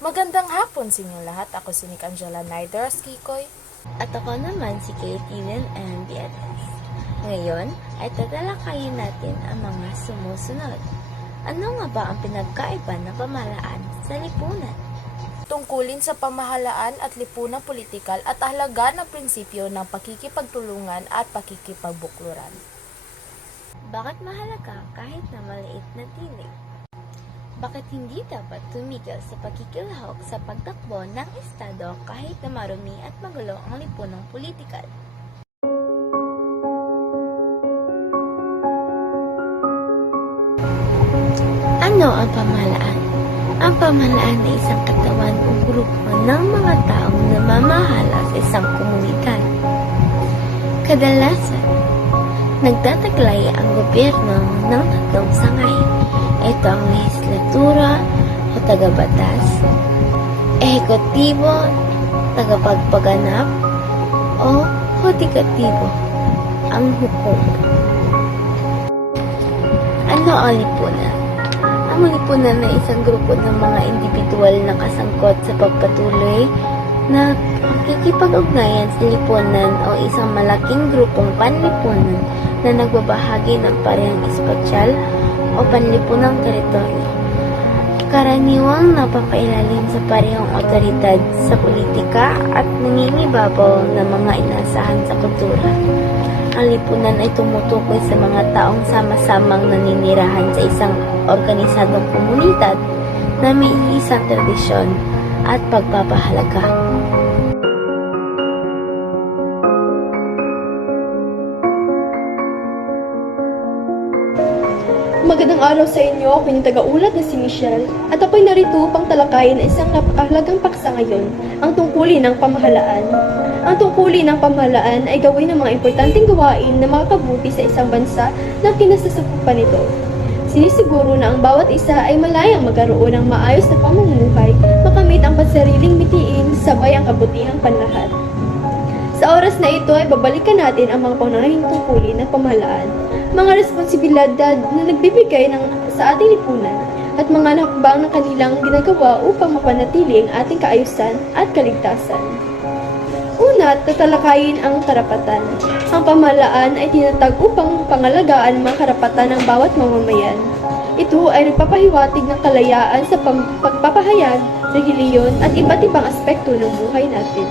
Magandang hapon sa inyong lahat. Ako si Nick Angela Naideras Kikoy. At ako naman si Caitlin M. Beatriz. Ngayon ay tatalakayin natin ang mga sumusunod. Ano nga ba ang pinagkaiba ng pamahalaan sa lipunan? Tungkulin sa pamahalaan at lipunang politikal at halaga ng prinsipyo ng pakikipagtulungan at pakikipagbukluran. Bakit mahalaga kahit na maliit na tinig? Bakit hindi dapat tumigil sa pagkikilahok sa pagtakbo ng Estado kahit na marumi at magulo ang lipunang politikal? Ano ang pamahalaan? Ang pamahalaan ay isang katawan o grupo ng mga taong namamahala sa isang komunidad. Kadalasan, nagtataglay ang gobyerno ng tatlong sangay. Ito ang lehislatura o tagabatas, ehekutibo, tagapagpaganap, o hudikatibo, ang hukom. Ano ang lipunan? Ang lipunan ay isang grupo ng mga individual na kasangkot sa pagpatuloy na pakikipag-ugnayan sa lipunan o isang malaking grupong panlipunan na nagbabahagi ng parehong espasyal o panlipunang teritoryo. Karaniwang napapailalim sa parehong otoridad sa politika at nangingibabaw ng mga inaasahan sa kultura. Ang lipunan ay tumutukoy sa mga taong sama-samang naninirahan sa isang organisadong komunidad na may iisang tradisyon at pagpapahalaga. Magandang araw sa inyo, ako yung taga-ulat na si Michelle at ako'y narito upang talakayin ang isang napakahalagang paksa ngayon, ang tungkulin ng pamahalaan. Ang tungkulin ng pamahalaan ay gawin ng mga importanteng gawain na makakabuti sa isang bansa na kinasasakupan nito. Sinisiguro na ang bawat isa ay malayang magkaroon ng maayos na pamumuhay, makamit ang pansariling mitiin, sabay ang kabutihang panlahat. Sa oras na ito ay babalikan natin ang mga pangunahing tungkulin ng pamahalaan, mga responsibilidad na nagbibigay sa ating lipunan, at mga hakbang ng kanilang ginagawa upang mapanatili ang ating kaayusan at kaligtasan. Una, tatalakayin ang karapatan. Ang pamahalaan ay tinatag upang pangalagaan ang mga karapatan ng bawat mamamayan. Ito ay nagpapahiwatig ng kalayaan sa pagpapahayag, relihiyon at iba't ibang aspekto ng buhay natin.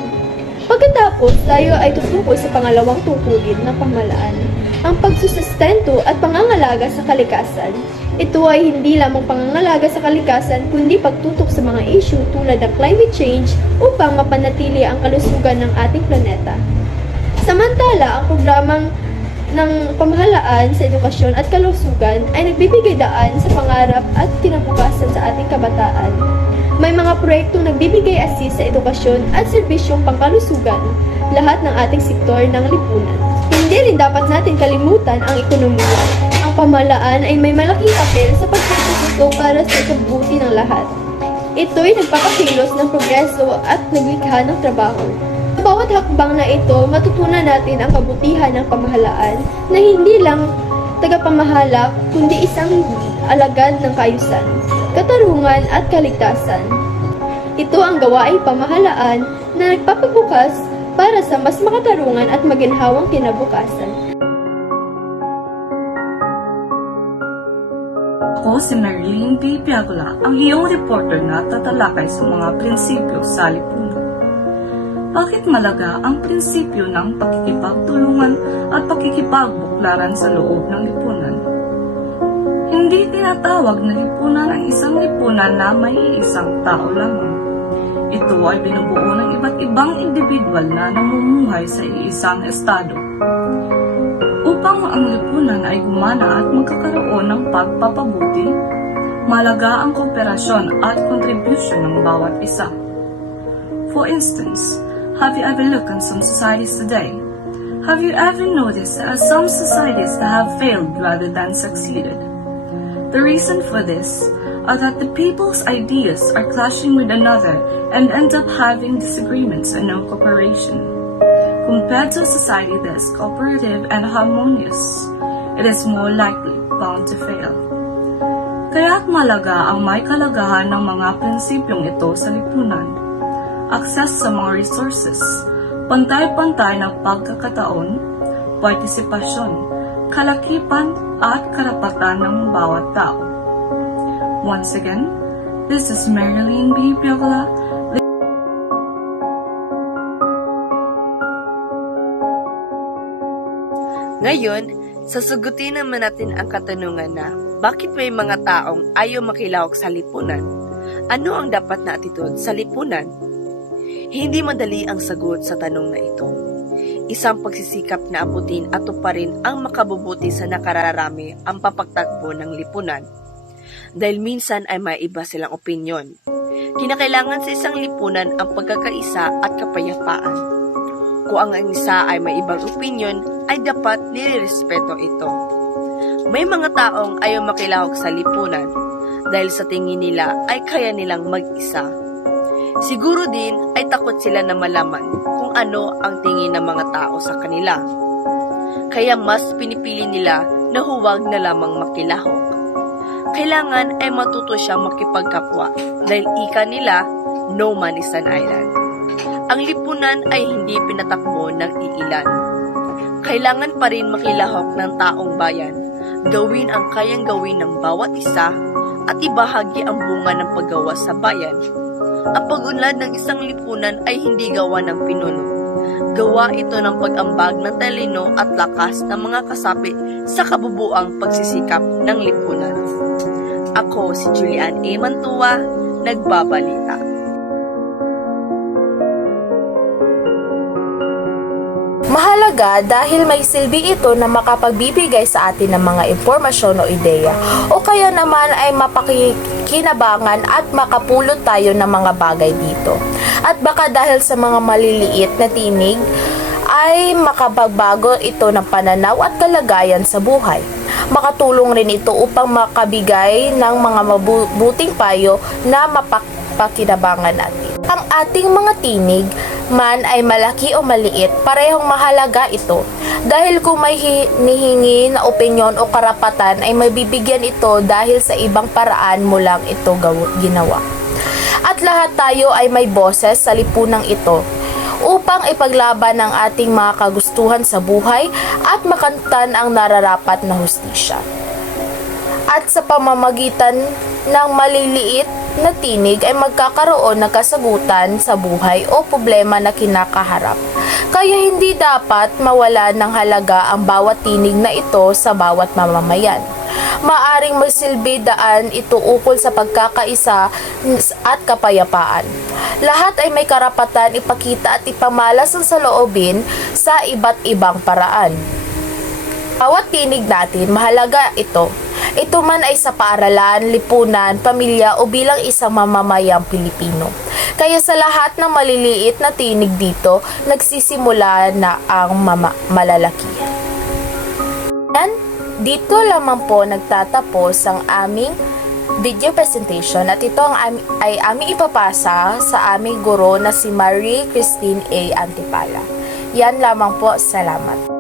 Pagkatapos, tayo ay tutukoy sa pangalawang tungkulin ng pamahalaan, ang pagsusustento at pangangalaga sa kalikasan. Ito ay hindi lamang pangangalaga sa kalikasan kundi pagtutok sa mga issue tulad ng climate change upang mapanatili ang kalusugan ng ating planeta. Samantala, ang programang ng pamahalaan sa edukasyon at kalusugan ay nagbibigay daan sa pangarap at kinabukasan sa ating kabataan. May mga proyektong nagbibigay assist sa edukasyon at serbisyong pangkalusugan, lahat ng ating sektor ng lipunan. Hindi rin dapat natin kalimutan ang ekonomiya. Ang pamahalaan ay may malaking papel sa pagtututo para sa ikabubuti ng lahat. Ito'y nagpapakilos ng progreso at naglikha ng trabaho. Sa bawat hakbang na ito, matutunan natin ang kabutihan ng pamahalaan na hindi lang tagapamahala kundi isang alagad ng kaayusan, katarungan at kaligtasan. Ito ang gawaing pamahalaan na nagpapabukas para sa mas makatarungan at maginhawang kinabukasan. Ako si Marilyn B. Piagola, ang iyong reporter na tatalakay sa mga prinsipyo sa lipunan. Bakit malaga ang prinsipyo ng pakikipagtulungan at pakikipagbuklaran sa loob ng lipunan? Hindi tinatawag na lipunan ang isang lipunan na may isang tao lamang. Ito ay binubuo ng iba't ibang individual na namumuhay sa iisang estado. Upang ang lipunan ay gumana at magkakaroon ng pagpapabuti, malaga ang kooperasyon at contribution ng bawat isa. For instance, have you ever looked at some societies today? Have you ever noticed there are some societies that have failed rather than succeeded? The reason for this are that the people's ideas are clashing with another and end up having disagreements and no cooperation. Compared to a society that is cooperative and harmonious, it is more likely bound to fail. Kaya't malaga ang may kalagahan ng mga prinsipyong ito sa lipunan. Access sa mga resources, pantay-pantay na pagkakataon, partisipasyon, kalakipan at karapatan ng bawat tao. Once again, this is Marilyn B. Piavola. Ngayon, sasagutin naman natin ang katanungan na bakit may mga taong ayaw makilahok sa lipunan? Ano ang dapat na attitude sa lipunan? Hindi madali ang sagot sa tanong na ito. Isang pagsisikap na abutin at tuparin ang makabubuti sa nakararami ang papagtakbo ng lipunan. Dahil minsan ay may iba silang opinyon. Kinakailangan sa isang lipunan ang pagkakaisa at kapayapaan. Kung ang isa ay may ibang opinyon, ay dapat nilirespeto ito. May mga taong ayaw makilahok sa lipunan dahil sa tingin nila ay kaya nilang mag-isa. Siguro din ay takot sila na malaman kung ano ang tingin ng mga tao sa kanila. Kaya mas pinipili nila na huwag na lamang makilahok. Kailangan ay matuto siyang makipagkapwa dahil ika nila, no man is an island. Ang lipunan ay hindi pinatakbo ng iilan. Kailangan pa rin makilahok ng taong bayan, gawin ang kayang gawin ng bawat isa at ibahagi ang bunga ng paggawa sa bayan. Ang pag-unlad ng isang lipunan ay hindi gawa ng pinuno. Gawa ito ng pag-ambag ng talino at lakas ng mga kasapi sa kabubuang pagsisikap ng lipunan. Ako si Julian A. Mantua, nagbabalita. Mahalaga dahil may silbi ito na makapagbibigay sa atin ng mga impormasyon o ideya o kaya naman ay mapakikinabangan at makapulot tayo ng mga bagay dito. At baka dahil sa mga maliliit na tinig ay makapagbago ito ng pananaw at kalagayan sa buhay. Makatulong rin ito upang makabigay ng mga mabuting payo na mapakinabangan natin. Ang ating mga tinig man ay malaki o maliit, parehong mahalaga ito. Dahil kung may hinihingi na opinyon o karapatan ay mabibigyan ito dahil sa ibang paraan mo lang ito ginawa. At lahat tayo ay may boses sa lipunang ito upang ipaglaban ang ating mga kagustuhan sa buhay at makamtan ang nararapat na hustisya. At sa pamamagitan ng maliliit na tinig ay magkakaroon ng kasagutan sa buhay o problema na kinakaharap. Kaya hindi dapat mawala ng halaga ang bawat tinig na ito sa bawat mamamayan. Maaring magsilbi daan ito ukol sa pagkakaisa at kapayapaan. Lahat ay may karapatan ipakita at ipamalas ang saloobin sa iba't ibang paraan. Bawat tinig natin, mahalaga ito. Ito man ay sa paaralan, lipunan, pamilya o bilang isang mamamayang Pilipino. Kaya sa lahat ng maliliit na tinig dito, nagsisimula na ang malalaki. Yan, dito lamang po nagtatapos ang aming video presentation at ito ay aming ipapasa sa aming guro na si Marie Christine A. Antipala. Yan lamang po, salamat.